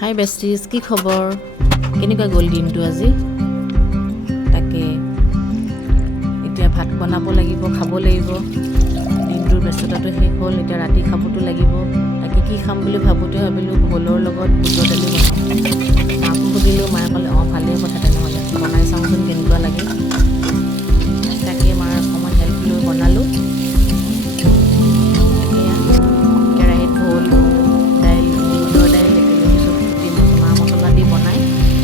হাই বেষ্টিজ, কি খবৰ? কেনেকুৱা গ'ল দিনটো আজি? তাকে এতিয়া ভাত বনাব লাগিব, খাব লাগিব। দিনটোৰ ব্যস্ততাটো শেষ হ'ল, এতিয়া ৰাতি খাবতো লাগিব। তাকে কি খাম বুলি ভাবিলোঁ ভোলৰ লগত বুটৰ দালি বনাওঁ। মাকো সুধিলোঁ, মায়ে ক'লে অঁ ভালেই কথা, তেনেহ'লে বনাই চাওঁচোন কেনেকুৱা লাগে। তাকে মাৰ অকণমান হেল্প লৈ বনালোঁ। কেৰাহীত ভোল দাইল, বুটৰ দাইল একেলগে চব কুটি মা মছলা দি বনাই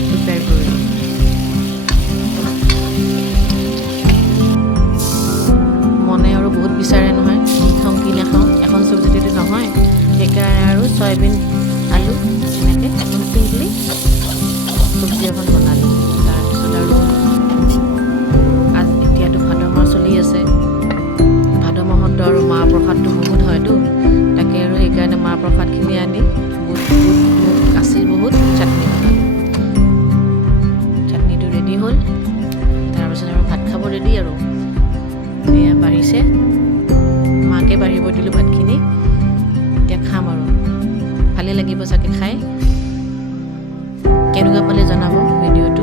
প্ৰিপেয়াৰ কৰিলোঁ। মনে আৰু বহুত বিচাৰে নহয়, কি খাওঁ কি নাখাওঁ, এখন চব্জিটো নহয়। সেইকাৰণে আৰু চয়াবিন আলু এনেকৈ এখন চিম্পলি চব্জি এখন বনালোঁ। তাৰপিছত আৰু এতিয়াতো ভাদ মাহ চলি আছে। ভাদ মাহতো আৰু মাহ প্ৰসাদটো বহুত হয়তো। তাকে আৰু সেইকাৰণে মাহ প্ৰসাদখিনি আনি বুট আছিল বহুত, চাটনি বনালোঁ। চাটনিটো ৰেডি হ'ল। তাৰপিছত আৰু ভাত খাব ৰেডি আৰু এয়া বাঢ়িছে, মাকে বাঢ়িব দিলোঁ ভাতখিনি। এতিয়া খাম আৰু ভালেই লাগিব চাগে খাই। কেনেকুৱা পালে জনাব ভিডিঅ'টো।